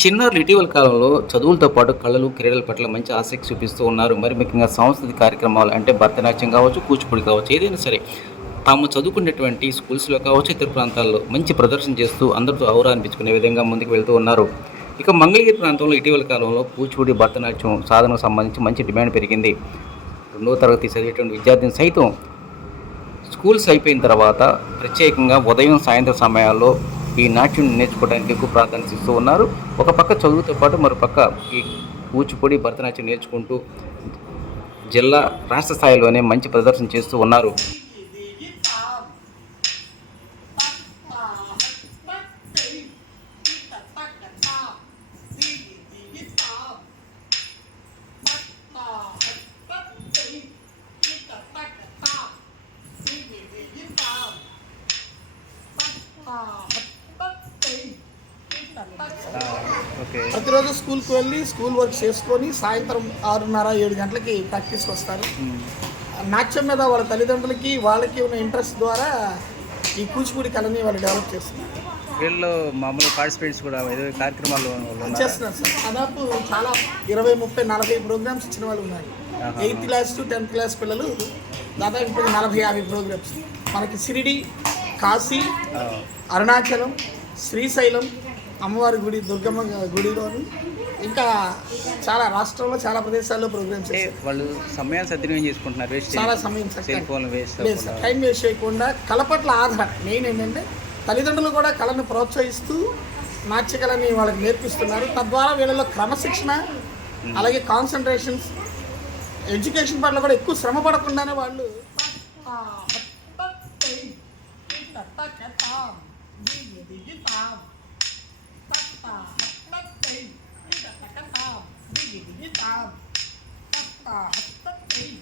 చిన్నారులు ఇటీవల కాలంలో చదువులతో పాటు కళలు క్రీడల పట్ల మంచి ఆసక్తి చూపిస్తూ ఉన్నారు. మరి ముఖ్యంగా సాంస్కృతిక కార్యక్రమాలు అంటే భరతనాట్యం కావచ్చు కూచిపూడి కావచ్చు ఏదైనా సరే తాము చదువుకున్నటువంటి స్కూల్స్లో కావచ్చు ఇతర ప్రాంతాల్లో మంచి ప్రదర్శన చేస్తూ అందరితో అవరా అనిపించుకునే విధంగా ముందుకు వెళ్తూ ఉన్నారు. ఇక మంగళగిరి ప్రాంతంలో ఇటీవల కాలంలో కూచిపూడి భరతనాట్యం సాధనకు సంబంధించి మంచి డిమాండ్ పెరిగింది. రెండవ తరగతి చదివేటువంటి విద్యార్థిని సైతం స్కూల్స్ అయిపోయిన తర్వాత ప్రత్యేకంగా ఉదయం సాయంత్రం సమయాల్లో ఈ నాట్యం నేర్చుకోవడానికి ఎక్కువ ప్రాధాన్యత ఇస్తూ ఉన్నారు. ఒక పక్క చదువుతో పాటు మరో పక్క ఈ కూచిపూడి భరతనాట్యం నేర్చుకుంటూ జిల్లా రాష్ట్ర స్థాయిలోనే మంచి ప్రదర్శన చేస్తూ ఉన్నారు. ప్రతిరోజు స్కూల్కి వెళ్ళి స్కూల్ వర్క్ చేసుకొని సాయంత్రం ఆరున్నర ఏడు గంటలకి ప్రాక్టీస్కి వస్తారు నాట్యం మీద వాళ్ళ తల్లిదండ్రులకి వాళ్ళకి ఉన్న ఇంట్రెస్ట్ ద్వారా ఈ కూచిపూడి కళని వాళ్ళు డెవలప్ చేస్తున్నారు. వీళ్ళు మామూలు పార్టిసిపేట్స్ కూడా ఏదో కార్యక్రమాలు చేస్తున్నారు సార్. దాదాపు చాలా ఇరవై ముప్పై నలభై ప్రోగ్రామ్స్ ఇచ్చిన వాళ్ళు ఉన్నారు. Eighth class to tenth class పిల్లలు దాదాపు ఇప్పుడు నలభై యాభై ప్రోగ్రామ్స్. మనకి సిరిడి కాశీ అరుణాచలం శ్రీశైలం అమ్మవారి గుడి దుర్గమ్మ గుడిలోను ఇంకా చాలా రాష్ట్రంలో చాలా ప్రదేశాల్లో ప్రోగ్రామ్స్ వాళ్ళు సమయాన్ని సద్వినియోగం చేసుకుంటున్నారు వేస్ట్ చాలా సమయం cell phone waste time waste చేయకుండా కళ పట్ల ఆధారం. మెయిన్ ఏంటంటే తల్లిదండ్రులు కూడా కళను ప్రోత్సహిస్తూ నాట్య కళని వాళ్ళకి నేర్పిస్తున్నారు. తద్వారా వీళ్ళలో క్రమశిక్షణ అలాగే కాన్సన్ట్రేషన్స్ ఎడ్యుకేషన్ పట్ల కూడా ఎక్కువ శ్రమ పడకుండానే వాళ్ళు 你打，不打，不争气